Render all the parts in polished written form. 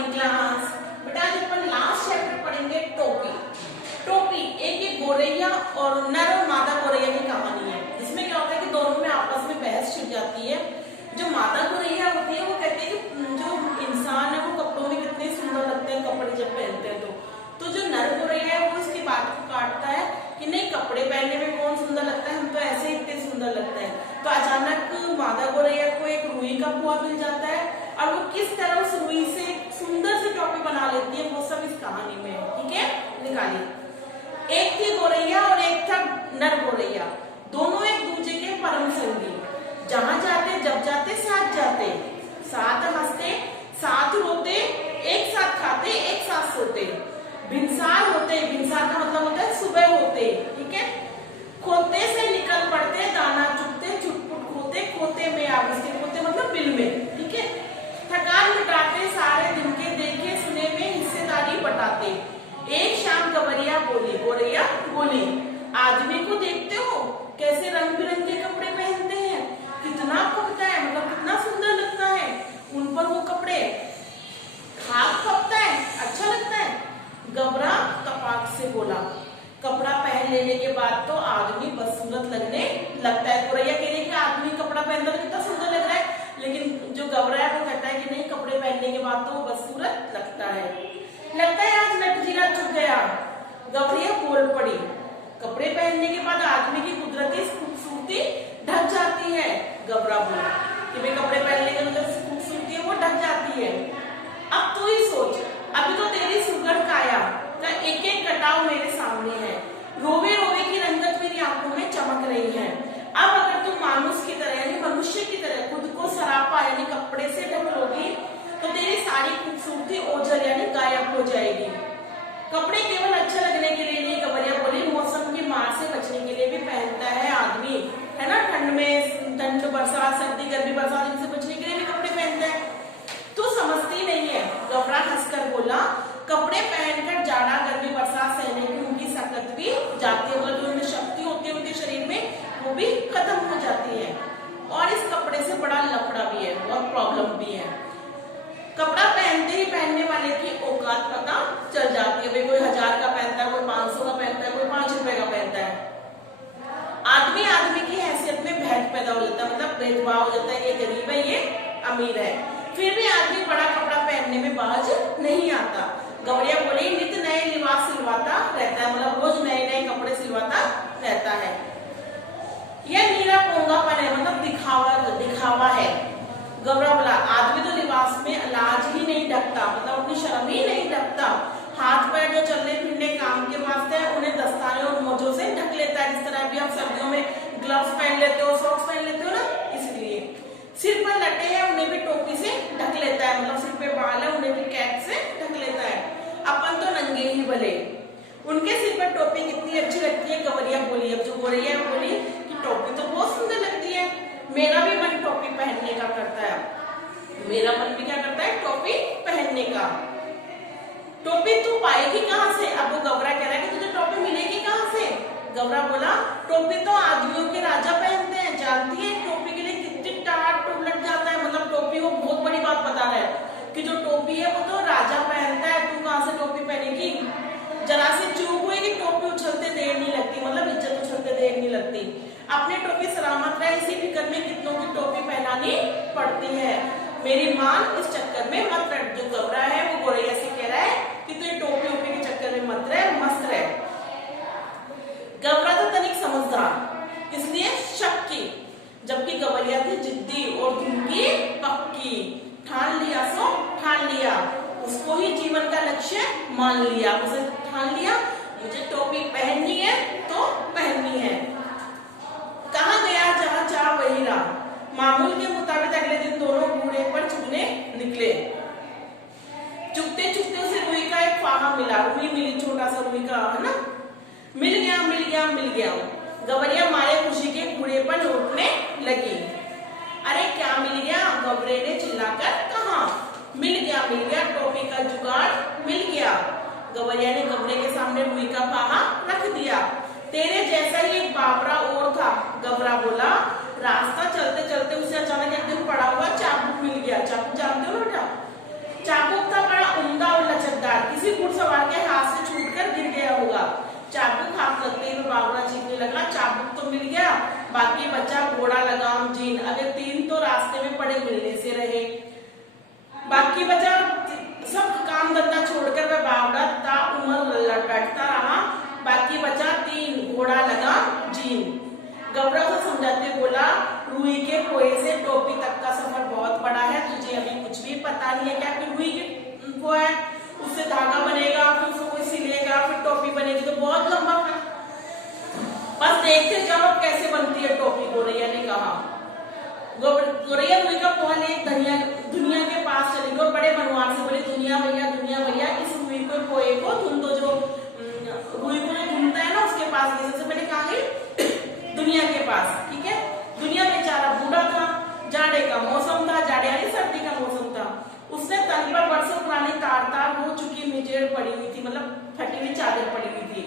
Morning class. बेटा आज अपन last chapter पढ़ेंगे टोपी। टोपी एक गोरैया और नर और मादा गोरैया की कहानी है। इसमें क्या होता है कि दोनों में आपस में बहस छिड़ जाती है। जो मादा गोरैया होती है वो कहती है कि जो इंसान है वो कपड़ों में कितने सुंदर लगते हैं कपड़े जब पहनते हैं तो जो नर गोरैया है वो इसकी बात को काटता है कि नहीं, कपड़े पहनने में कौन सुंदर लगता है, हम तो ऐसे ही इतने सुंदर लगते हैं। तो अचानक मादा गोरैया को एक रुई का पुआ मिल जाता है और वो किस तरह उस रुई से सुंदर सी टोपी बना लेती है वो सब इस कहानी में है। ठीक है, निकालिए। एक थी गोरैया और एक था नर गोरैया, दोनों एक दूसरे के परम संगी। जहां जाते जब जाते साथ जाते, साथ हंसते साथ रोते, एक साथ खाते एक साथ सोते। भिनसार होते, भिनसार का मतलब होता है सुबह होते। ठीक है, खोते से निकल पड़ते, दाना चुगते चुटपुट खोते, खोते में आग से खोते मतलब बिल में। ठीक है, थकान मिटाते सारे दिन के देखे सुने में हिस्सेदारी बटाते। एक शाम गवरिया बोली, गोरैया बोली, आदमी को देखते हो कैसे रंग बिरंगे कपड़े पहनते हैं, कितना फपता है, मतलब कितना सुंदर लगता है उन पर वो कपड़े। खाक फपता है, अच्छा लगता है। गबरा तपाक से बोला, कपड़ा पहन लेने के बाद तो आदमी बदसूरत लगने लगता है। गोरैया कह रही है कि आदमी कपड़ा पहनता तो कितना सुंदर लग रहा है, लेकिन जो गबरा है वो कहता है कि नहीं, कपड़े पहनने के बाद तो वो बदसूरत लगता है। लगता है आज नटजीरा चुक गया। गवरिया बोल पड़ी, कपड़े पहनने के बाद आदमी की कुदरती खूबसूरती ढक जाती है। गबरा बोला कि भाई कपड़े पहनने के बाद खूबसूरती है वो ढक जाती है। अब तू ही सोच, अभी तो तेरी सुगढ़ काया का एक एक कटाव मेरे सामने है, रोवे रोवे की रंगत मेरी आंखों में चमक रही है। अब अगर तू मानुष की तरह यानी मनुष्य की तरह खुद को सरापा यानी कपड़े से ढक लोगी तो तेरी सारी खूबसूरती ओझल यानी गायब हो जाएगी। कपड़े केवल अच्छा लगने के लिए नहीं, गवरिया बोली, मौसम की मार से बचने के लिए भी पहनता है आदमी, है ना। ठंड में, ठंड बरसात सर्दी गर्मी बरसात इनसे बचने के लिए भी कपड़े पहनता है। तू समझती नहीं है। गबरा हंसकर बोला, कपड़े पहनकर जाड़ा गर्मी बरसात सहने की उनकी ताकत भी जाती है, मतलब जो उनमें शक्ति होती है उनके शरीर में वो भी खत्म हो जाती है। और इस कपड़े से बड़ा लफड़ा भी है, बहुत प्रॉब्लम भी है। कपड़ा पहनते ही पहनने वाले की औकात पता चल जाती है। भाई कोई 1000 का पहनता है, कोई 500 का पहनता है, कोई 5 रुपए का पहनता है। आदमी आदमी की हैसियत में भेद पैदा हो जाता है, मतलब भेदभाव हो जाता है, ये गरीब है ये अमीर है। फिर भी आदमी बड़ा कपड़ा पहनने में बाज नहीं आता। गवरिया बोली, नित्य नए लिबास सिलवाता रहता है, मतलब रोज नए नए कपड़े सिलवाता रहता है। यह नीरा पोंगापन है, मतलब दिखावा है। गबरा बोला, आदमी तो लिबास में लाज ही नहीं ढकता, मतलब अपनी शर्म ही नहीं ढकता। हाथ पैर जो चलने फिरने काम के वास्ते है उन्हें दस्ताने और मोजों से ढक लेता है, जिस तरह अभी आप सर्दियों में ग्लव्स पहन लेते हो, सॉक्स पहन लेते हो ना, इसलिए। सिर पर लटे हैं उन्हें भी टोपी से ढक लेता है, मतलब सिर पे बाल है उन्हें भी कैप से ढक लेता है। अपन तो नंगे ही भले। उनके सिर पर टोपी कितनी अच्छी लगती है, गवरिया बोली। अब जो गोरैया बोली कि टोपी तो बहुत सुंदर लगती है, मेरा भी मन टोपी पहनने का करता है, मेरा मन भी क्या करता है, टोपी पहनने का। टोपी तू पाएगी कहाँ से? अब वो गबरा कह रहा है कि तुझे टोपी मिलेगी कहाँ से? गबरा बोला, टोपी तो आदमियों के राजा पहनते हैं, जानती है टोपी के लिए कितनी टाट लग जाता है, मतलब टोपी वो बहुत बड़ी बात बता रहा है कि जो टोपी है वो तो राजा पहनता है, तू कहाँ से टोपी पहनेगी? जरा से चूक हुई कि टोपी उछलते देर नहीं लगती, मतलब इज्जत उछलते देर नहीं लगती। अपनी टोपी सलामत रहे इसी फिक्र में कितनों की टोपी पहनानी पड़ती है, मेरी मान इस चक्कर में मत रह। जो गबरा है वो गोरैया से कह रहा है कि तू टोपी ओपी के चक्कर में मत रह, मस्त रह। गबरा था तनिक समझदार, इसलिए शक की, जबकि गवरिया थी जिद्दी और धुंगी पक्की। ठान लिया सो ठान लिया, उसको ही जीवन का लक्ष्य मान लिया। उसे ठान लिया मुझे टोपी पहननी है तो पहननी है। कहाँ गया जहाँ चाह वही रहा। मामूल के मुताबिक अगले दिन दोनों घोड़े पर चुगने निकले। चुगते चुगते उसे रुई का एक फाहा मिला, रुई मिली, छोटा सा रुई का, है ना। मिल गया मिल गया मिल गया। गवरिया मारे खुशी के घोड़े पर लौटने लगी। अरे क्या मिल गया? गबरे ने चिल्लाकर कहा। मिल गया टोपी का जुगाड़ मिल गया। गवरिया ने गबरे के सामने रुई का फाहा रख दिया। तेरे जैसा ही एक बाबरा और था, गबरा बोला। रास्ता चलते चलते उसे अचानक एक दिन पड़ा हुआ चाबुक मिल गया। चाबुक जानते हो ना बेटा? चाबुक था बड़ा तो मिल गया, बाकी बचा घोड़ा लगाम जीन। अगर 3 तो रास्ते में पड़े मिलने से रहे, बाकी बचा सब काम धंधा छोड़कर वह बावड़ा ता उमर लटकता रहा। बाकी बचा 3 घोड़ा लगाम जीन। गबरा से समझाते बोला, रुई के खोए से टोपी तक का सफर बहुत बड़ा है, तुझे अभी कुछ भी पता नहीं है क्या कि रुई वो है, उससे धागा बनेगा, फिर उसको कोई सिलेगा, फिर टोपी बनेगी, तो बहुत लंबा है। बस देखते जाओ कैसे बनती है टोपी, गोरैया ने कहा। गोरैया रुई का पोहा ले दुनिया के पास चली गई और बड़े मनवान से बोली, दुनिया भैया इस रुई को पोहे को धुन दो। जो रुई को जो धुनता है ना उसके पास गई। सबसे पहले कहाँ गई? दुनिया के पास। ठीक है, दुनिया बेचारा बूढ़ा था, जाड़े का मौसम था, जाड़े यानी सर्दी का मौसम था। उसने तन पर वर्षों पुरानी तार हो चुकी मेजेड़ पड़ी हुई थी, मतलब फटी हुई चादर पड़ी हुई थी।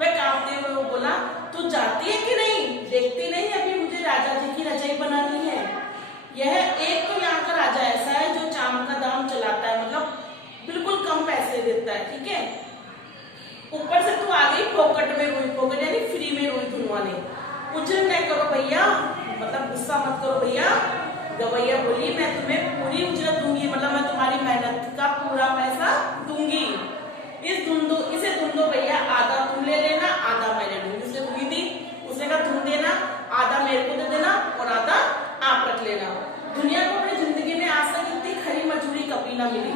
वह कांपते हुए बोला, तू जाती है कि नहीं? देखती नहीं अभी मुझे राजा जी की रजाई बनानी है। यह एक तो यहाँ का राजा ऐसा है जो चाम का दाम चलाता है, मतलब बिल्कुल कम पैसे देता है। ठीक है, ऊपर से तू आ गई फोकट में रुई, फोकट यानी फ्री में रुई धुनवाने। उजर नहीं करो भैया, मतलब गुस्सा मत करो भैया। गवैया बोली, मैं तुम्हें पूरी उजरत दूंगी, मतलब मैं तुम्हारी मेहनत का पूरा पैसा दूंगी। इसे धुन दो भैया, आधा तुम ले लेना, आधा मैं ले लूंगी। उसे रुई दी, उसने कहा धुन देना, आधा मेरे को दे देना और आधा आप रख लेना। दुनिया को अपनी जिंदगी में आज तक इतनी खरी मजदूरी कभी ना मिली।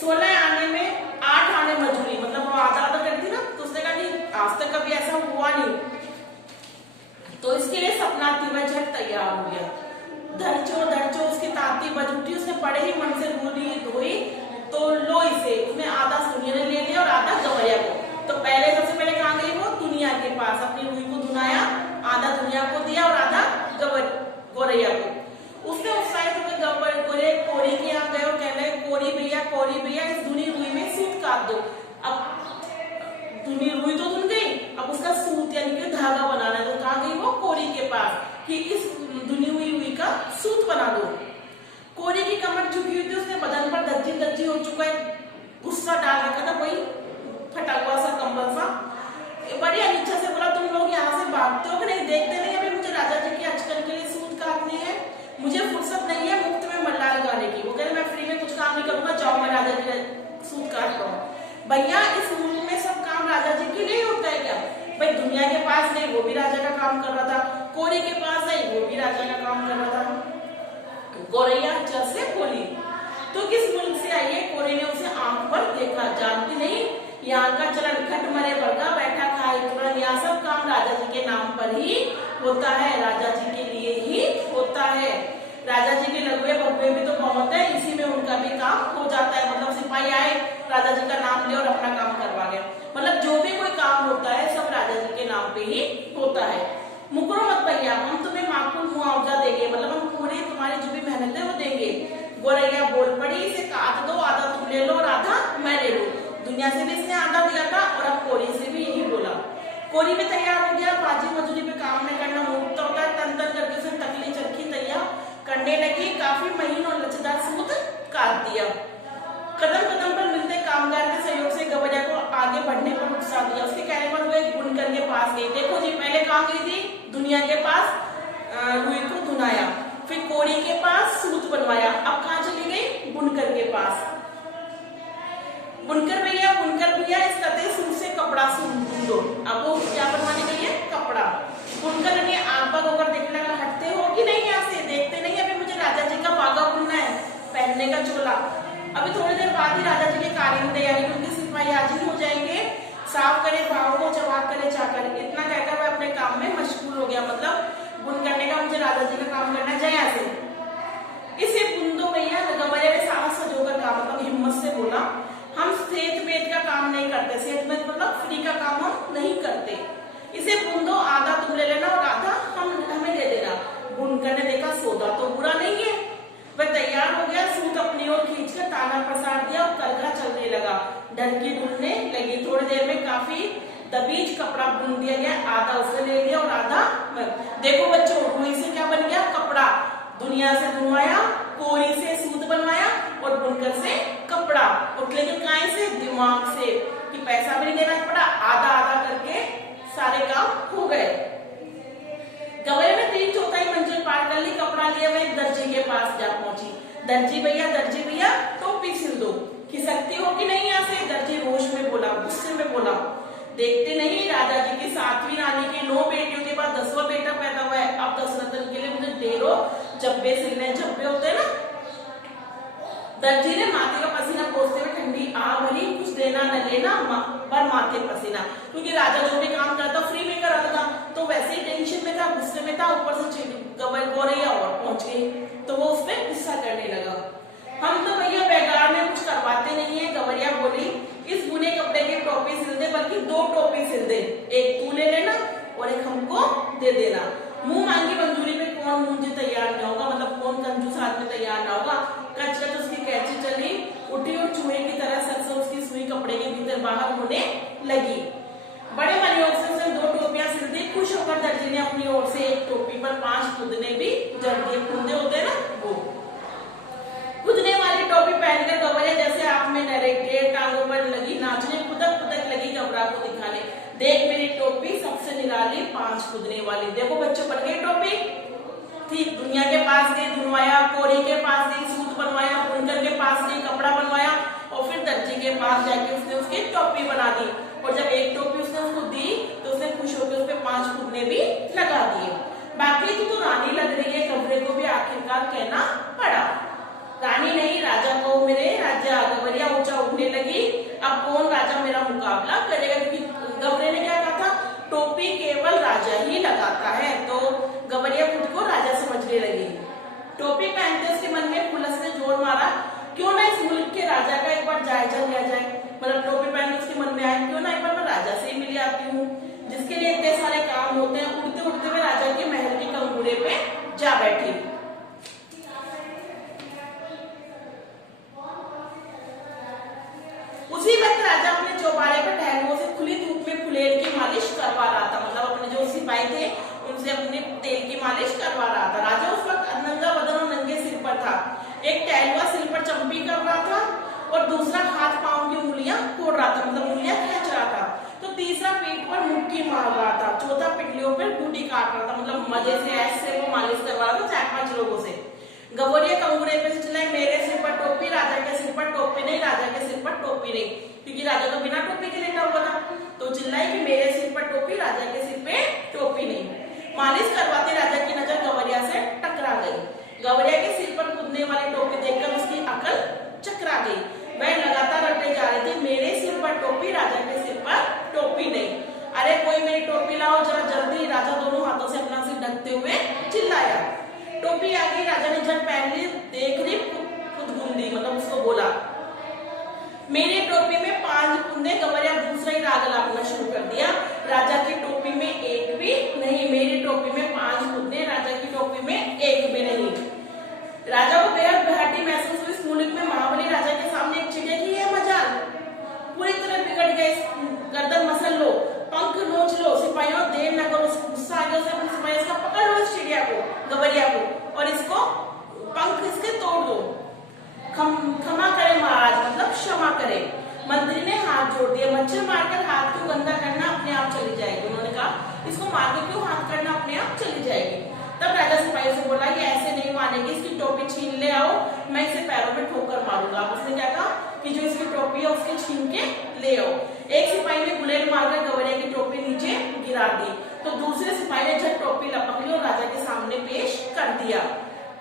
16 आने में 8 आने मजदूरी, मतलब वो आधा आधा करती ना, तो उसने कहा कि आज तक कभी ऐसा हुआ नहीं। तो इसके लिए सपना थी, वह झट तैयार हो गया। धड़चो उसकी ताती बज उठी। उसने बड़े ही मन से धोई तो लो इसे। उसने आधा सुनिया ने ले लिया और आधा गवैया को। तो सबसे पहले कहाँ गई वो? दुनिया के पास। अपनी रुई को धुनाया, आधा दुनिया को दिया और आधा गोरैया को। उसने उत्साहित होकर कोरी के यहाँ गए और कह रहे, कोरी भैया इस धुनी रुई में सूत काट दो। अब धुनी रुई तो धुन गई, अब उसका सूत यानी कि धागा बनाना है। तो कहाँ गई वो? कोरी के पास कि इस धुनी हुई रुई का सूत बना दो। कोरी की कमर झुकी हुई थी, उसने बदन पर दज्जी हो चुका है, गुस्सा डाल रखा था, वही फटा हुआ सा कंबल सा। बड़ी अनिच्छा से बोला, तुम लोग यहाँ से भागते हो कि नहीं? देखते नहीं अभी मुझे राजा जी की आजकल के लिए सूत काटने हैं, मुझे फुर्सत नहीं है मुफ्त में मल्ला लगाने की। वो कह रहे मैं फ्री में कुछ काम नहीं करूंगा, जाओ मैं राजा जी का सूत काट रहा हूँ। भैया इस मुल्क में सब काम राजा जी के लिए होता है क्या? भाई दुनिया के पास नहीं, वो भी राजा का काम कर रहा था, कोरी के पास है, वो भी राजा का काम कर रहा था। गोरैया चल से बोली, तो किस मुल्क से आई है? कोरी ने उसे आंख पर देखा, जानती नहीं यहाँ का चलन खट मरे बरगा बैठा खाए तुरंत। यहाँ सब काम राजा जी के नाम पर ही होता है, राजा जी के लिए ही होता है। राजा जी के लघुए भगवे भी तो बहुत है, इसी में उनका भी काम हो जाता है। मतलब सिपाही आए, राजा जी का नाम ले और अपना काम करवा गया। मतलब जो भी कोई काम होता है सब राजा जी के नाम पे ही होता है। मुकरो मत भैया, हम तुम्हें माकूल मुआवजा देंगे, मतलब हम पूरी तुम्हारी जो भी मेहनत है वो देंगे। गोरैया बोल पड़ी, इसे काट दो, आधा तुम ले लो और आधा मैं ले लूं। दुनिया से भी इसने आधा दिया था और अब कोरी से भी यही बोला। कोरी भी तैयार हो गया, बाजी मजदूरी पे काम नहीं करना मुक्त होता है। तन करके उसने तकली चरखी तैयार करने लगी, काफी महीन और लचदार सूत काट दिया। कदम पर मिलते कामगार के सहयोग से गवैया को आगे बढ़ने पर उत्साह दिया। उसके कहने पर वो एक बुनकर के पास गई। देखो जी, पहले कहाँ गई थी? दुनिया के पास रुई को धुनाया, फिर कोरी के पास सूत बनवाया, अब कहाँ चली गई? बुनकर के पास। बुनकर भैया इस कते सूत से कपड़ा सूत दो। अब वो क्या बनवाने गई है? कपड़ा। बुनकर ने आंख बग होकर देखने लगा, हटते हो कि नहीं यहाँ से? देखते नहीं अभी मुझे राजा जी का बागा बुनना है, पहनने का चोला। अभी थोड़ी देर बाद ही राजा जी के कारिंदे यानी कि उनके सिपाही हाजिर हो जाएंगे। साफ करे भाव को, जवाब करे चाकर। इतना कहकर वह अपने काम में मशगूल हो गया, मतलब बुन करने का, मुझे राजा जी का काम करना है, जया से इसे बुन दो भैया। गवैया ने साहस सजोकर कहा, मतलब हिम्मत से बोला, हम सेठ वेद का काम नहीं करते, सेठ वेद मतलब फ्री का काम हम नहीं करते। इसे बुन दो, आधा तुम ले लेना और आधा हमें दे देना। बुनकर ने देखा सौदा तो बुरा नहीं है, वह तैयार हो गया, सूत अपनी ओर खींचकर ताना पसार दिया और करघा चलने लगा। ढलकी बुनने लगी। थोड़ी देर में काफी दबीज कपड़ा बुन दिया गया, आधा उसने ले लिया और आधा देखो बच्चों, रुई से क्या बन गया? कपड़ा। दुनिया से धुनवाया, कोरी से सूत बनवाया और बुनकर से कपड़ा। और लेकिन काय से? दिमाग से, कि पैसा भी नहीं देना पड़ा, आधा आधा करके सारे काम हो गए। गवैया ने 3/4 मंजिल पार कर ली, कपड़ा लिया, मैं एक दर्जी के पास जा पहुंची। दर्जी भैया टोपी सिल दो। खिसकती हो कि नहीं यहाँ से? दर्जी रोष में बोला, गुस्से में बोला। देखते नहीं राजा जी की 7वीं रानी की 9 बेटियों के बाद 10वां बेटा पैदा हुआ है। अब दशरथन के लिए मुझे ढेरों जब्बे सिलने, जब्बे होते हैं ना। दर्जी ने माथे का पसीना पोंछते हुए ठंडी आह भरी, कुछ देना न लेना पर माथे पसीना, क्योंकि राजा जो भी काम करता फ्री में कराता था, तो वैसे ही टेंशन में था, गुस्से में था, ऊपर से गौरैया और पहुंच गई, तो वो उस पर गुस्सा करने लगा। हम तो भैया बेकार में कुछ करवाते नहीं है। गवैया बोली, इस बुने कपड़े की टोपी सिल दे, बल्कि 2 टोपी सिल दे, एक तू ले लेना और एक हमको दे देना। मुंह मांगी मंजूरी पे कौन मुंजे तैयार न होगा, मतलब कौन कंजूस आदमी तैयार ना होगा। कच कच उसकी कैंची चली, उठी और चूहे की तरह सर से उसकी सुई कपड़े के भीतर बाहर होने लगी। बड़े मनयोग से उसने 2 टोपियां सिल दी। खुश होकर दर्जी ने अपनी ओर से एक टोपी पर 5 खुदने भी जड़ दिए। खुदे होते हैं ना, वो खुदने वाली टोपी पहनकर गवैया जैसे आप में नरेटे टांगों पर लगी नाचने, खुदक खुदक लगी गबरा को दिखाने। देख मेरी टोपी सबसे निराली 5 खुदने वाली। देखो बच्चों, बन गई टोपी। थी दुनिया के पास गई, धुलवाया, कोरी के पास गई, सूत बनवाया, बुनकर के पास गई, कपड़ा बनवाया, और फिर दर्जी के पास जाके उसने उसकी टोपी बना दी। और जब एक टोपी उसने उसको दी तो उसने खुश होकर उस पर 5 खुदने भी लगा दिए। बाकी तो रानी लग रही है, गबरे को भी आखिरकार कहना पड़ा। रानी नहीं, राजा को मेरे राजा। गवैया ऊंचा उठने लगी। अब कौन राजा मेरा मुकाबला करेगा, क्योंकि गबरे ने क्या कहा था, टोपी केवल राजा ही लगाता है। तो गवैया खुद को राजा समझने लगी। टोपी पहनते उसके मन में खुलस ने जोर मारा, क्यों ना इस मुल्क के राजा का एक बार जायजा लिया जाए। मतलब टोपी पहनने उसके मन में आया, क्यों ना एक बार मैं राजा से ही मिल आती हूँ, जिसके लिए इतने सारे काम होते हैं। उड़ते उड़ते हुए राजा के महल के कंगूरे पे जा बैठी। उसी वक्त राजा अपने चौबारे पर टहलुओं से खुली धूप में फुलेल की मालिश करवा रहा था। मतलब अपने जो सिपाही थे उनसे अपने तेल की मालिश करवा रहा था। राजा उस वक्त नंगा बदन और नंगे सिर पर था। एक टहलुआ सिर पर चंपी कर रहा था और दूसरा हाथ पांव की उंगलियां तोड़ रहा था, मतलब उंगलियां खींच रहा था। तो तीसरा पीठ पर मुक्की मार रहा था। चौथा पिंडलियों पर बूटी काट रहा था। मतलब मजे से ऐसे वो मालिश करवा रहा था 4-5 लोगों से। गवैया कंगूरे पे चिल्लाई, मेरे सिर पर टोपी, राजा के सिर पर टोपी नहीं, राजा के सिर पर टोपी नहीं, क्योंकि राजा तो बिना टोपी के लेटा हुआ था। तो चिल्लाई कि मेरे सिर पर टोपी, राजा के सिर पे टोपी नहीं। मालिश करवाते राजा की नजर गवैया से टकरा गई। गवैया के सिर पर कूदने वाली टोपी देखकर उसकी अकल चकरा गई। वह लगातार रटे जा रहे थे, मेरे सिर पर टोपी, राजा के सिर पर टोपी नहीं। अरे कोई मेरी टोपी लाओ जरा जल्दी। राजा दोनों हाथों से अपना सिर ढकते हुए चिल्लाया। टोपी आ गई, राजा ने झट पहन ली। देख रही खुद गुंदी, मतलब उसको बोला, मेरी टोपी में 5 कुंदे। गवैया दूसरा ही राग लापना शुरू कर दिया। राजा की टोपी में एक भी नहीं, मेरी टोपी में 5 कुंदे, राजा की टोपी में एक भी नहीं। राजा को बेहद बेहटी महसूस हुई। इस मुल्क में महाबली राजा के सामने एक चिड़िया की है मजाल। पूरी तरह बिगड़ गए। गर्दन मसल लो, पंख नोच लो, सिपाहियों देर न करो, गुस्सा आ गया उसे, अपने सिपाही इसका पकड़ लो, इस चिड़िया को, गवैया को, और इसको पंख इसके तोड़ दो। क्षमा करे महाराज, मतलब क्षमा करे। मंत्री ने हाथ जोड़ दिया। मच्छर मारकर हाथ क्यों गंदा करना, अपने आप चली जाएगी। उन्होंने कहा, इसको मार के क्यों हाथ करना, अपने आप चली जाएगी। तब राजा सिपाही से बोला, ये ऐसे नहीं मानेगी, इसकी टोपी छीन ले आओ, मैं इसे पैरों में ठोकर मारूंगा। उसने क्या कहा कि जो इसकी टोपी है उसके छीन के ले आओ। एक सिपाही ने गुलेल मारकर गवैया की टोपी नीचे गिरा दी, तो दूसरे सिपाही ने झट टोपी लपक ली और राजा के सामने पेश कर दिया।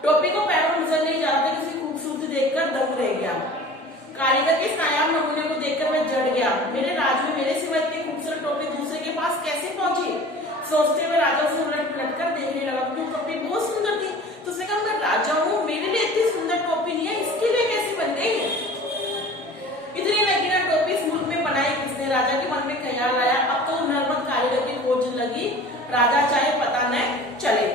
टोपी को पैरों में नजर नहीं जा रहा था, किसी खूबसूरती देखकर दंग रह गया। कारीगर के इस नायाब नमूने को देखकर वह जड़ गया। मेरे राज में मेरे सिवा इतनी खूबसूरत टोपी दूसरे के पास कैसे पहुंची। सोचते हुए राजा उसे उलट पलट कर देखने लगा। तो टोपी बहुत सुंदर थी, तो उसने कहा, मैं राजा हूँ, मेरे लिए इतनी सुंदर टोपी नहीं है, इसके लिए कैसे बन गई। इतनी नगीना टोपी इस मुल्क में बनाई किसने। राजा के मन में ख्याल आया, अब तो नर्मद कारीगर की खोज लगी, राजा चाहे पता न चले।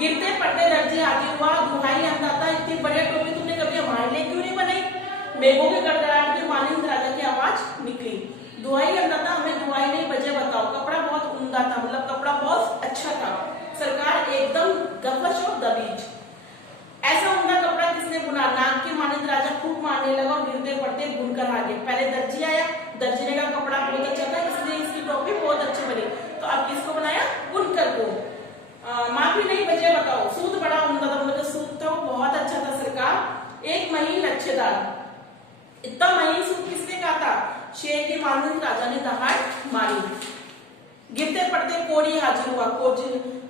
गिरते पड़ते दर्जी हाथी हुआ, दुहाई अंदाता, इतनी बढ़िया टोपी तुमने कभी हमारे लिए क्यों नहीं बनाई। मेघों के गड़गड़ाहट के मानिंद राजा की आवाज निकली, दुहाई अंदाता, हमें दुहाई नहीं बजे बताओ। कपड़ा बहुत उम्दा था, मतलब कपड़ा बहुत अच्छा था सरकार, एकदम गफश और दबीज। ऐसा उम्दा कपड़ा किसने बुना। नाक के मानिंद राजा खूब मारने लगा और गिरते पड़ते बुनकर आगे। पहले दर्जी आया, दर्जी ने कहा कपड़ा बहुत अच्छा था, इसलिए इसकी टोपी बहुत अच्छी बनी। तो अब किसको बनाया, बुनकर को। माफी नहीं बचे बताओ। सूत बड़ा उमदा था, मतलब जो सूत था वो बहुत अच्छा था सरकार, एक महीन लच्छेदार। इतना महीन सूत किसने कहा था? शेर की मालूम राजा ने दहाड़ मारी, गिरते पड़ते कोड़ी हाजिर हुआ।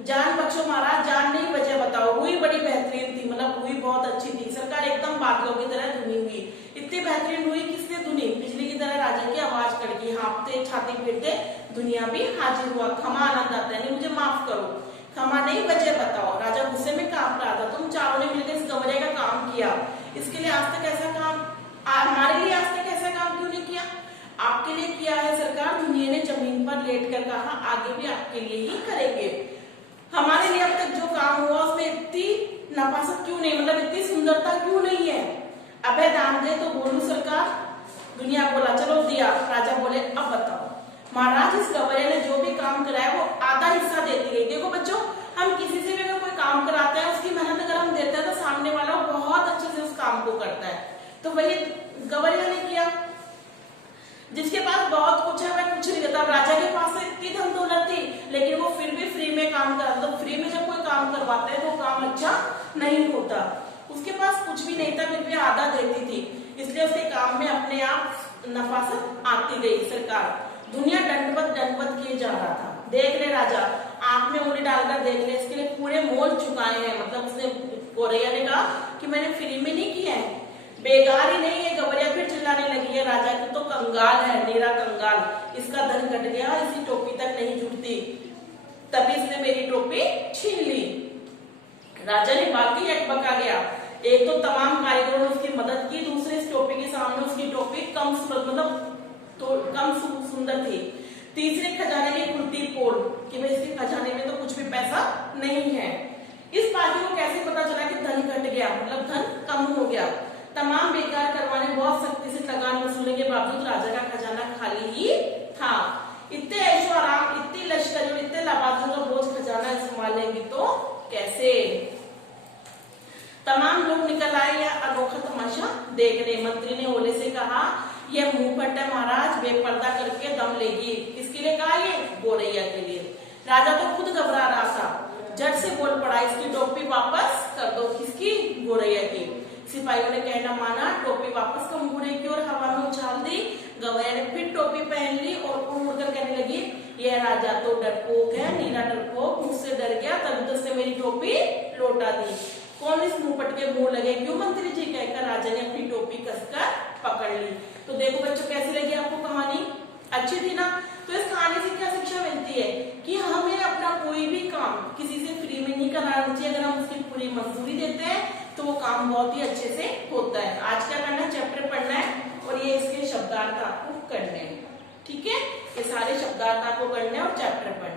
जान बख्शो महाराज, जान नहीं बचे बताओ। हुई बड़ी बेहतरीन थी, मतलब हुई बहुत अच्छी थी सरकार, एकदम बादलों की तरह धुनी हुई। इतनी बेहतरीन हुई, किसने धुनी? बिजली की तरह राजा की आवाज कड़की, हाँपते छाती पीटते दुनिया भी हाजिर हुआ। क्षमा आनंद आता है, मुझे माफ करो। क्षमा नहीं बचे बताओ। राजा गुस्से में कांप रहा था। तुम चारों ने मिलकर इस गवरिया का काम किया, इसके लिए आज तक ऐसा काम, हमारे लिए आज तक ऐसा काम क्यों नहीं किया? आपके लिए किया है सरकार। दुनिया ने जमीन पर लेटकर कहा आगे भी आपके लिए ही करेंगे। हमारे लिए अब तक जो काम हुआ उसमें इतनी नफासत क्यों नहीं, मतलब इतनी सुंदरता क्यों नहीं है? अबे दाम दे तो बोलू सरकार। दुनिया बोला चलो दिया। राजा बोले अब बताओ। महाराज इस गवरिया ने जो भी काम कराया वो आधा हिस्सा देती है। देखो बच्चों, हम किसी से भी अगर कोई काम कराते हैं, उसकी मेहनत अगर हम देते हैं तो सामने वाला बहुत अच्छे से उस काम को करता है। तो वही गवरिया ने किया। जिसके पास बहुत कुछ है वह कुछ नहीं देता। राजा के पास तो इतनी धन दौलत थी, लेकिन वो फिर भी फ्री में काम कराता। तो फ्री में जब कोई काम करवाता है तो काम अच्छा नहीं होता। उसके पास कुछ भी नहीं था, फिर भी आधा देती थी, इसलिए उसके काम में अपने आप नफासत आती गई। सरकार दुनिया दंडवत किए जा रहा था। देख ले राजा, आंख में उंगली डालकर देख ले, इसके लिए पूरे मोल चुकाए हैं। मतलब उसने, गौरैया ने कहा कि मैंने फ्री में नहीं किया है। बेगार ही नहीं है। गवरिया फिर चिल्लाने लगी है, राजा की तो कंगाल है, नीरा कंगाल, इसका धन कट गया, इसी टोपी तक नहीं जुटती, तभी इसने मेरी टोपी छीन ली। राजा ने बाकी अकबका गया। एक तो तमाम कारीगरों ने उसकी मदद की, दूसरे इस टोपी के सामने उसकी टोपी कम मतलब तो कम सुंदर थी, तीसरे खजाने की कुर्ती पोल कि भाई इसके खजाने में तो कुछ भी पैसा नहीं है। इस बात को कैसे पता चला कि धन घट गया, मतलब धन कम हो गया? तमाम बेकार करवाने, बहुत सख्ती से लगान वसूलने के बावजूद राजा का खजाना खाली ही था। इतने ऐशो आराम, इतनी लश्करी और इतने लबादों का बोझ खजाना संभालेंगी तो कैसे? तमाम लोग निकल आए या अनोखा तमाशा देखने। मंत्री ने ओले से कहा, यह मुंह फट है महाराज, बेपर्दा करके दम लेगी। किसके लिए कहा? ये गौरैया के लिए। राजा तो खुद घबरा रहा था, झट से बोल पड़ा, इसकी टोपी वापस कर दो। किसकी? गौरैया की। सिपाहियों ने कहना माना, टोपी वापस कंगूरे की और हवा में उछाल दी। गवैया ने फिर टोपी पहन ली और उड़कर कहने लगी, यह राजा तो डरपोक है, नीरा डरपोक, मुझसे डर गया तभी तो उसने मेरी टोपी लौटा दी। कौन इस मुंहपट के मुंह लगे? क्यों मंत्री जी? कहकर राजा ने अपनी टोपी कसकर पकड़ ली। तो देखो बच्चों, कैसी लगी आपको कहानी? अच्छी थी ना? तो इस कहानी से क्या शिक्षा मिलती है कि हमें अपना कोई भी काम किसी से फ्री में नहीं कराना चाहिए। अगर हम उसकी पूरी मजदूरी देते हैं तो वो काम बहुत ही अच्छे से होता है। आज क्या करना है? चैप्टर पढ़ना है और ये इसके शब्दार्थ आपको करने हैं। ठीक है, ये सारे शब्दार्थ आपको करने हैं और चैप्टर पढ़ना है।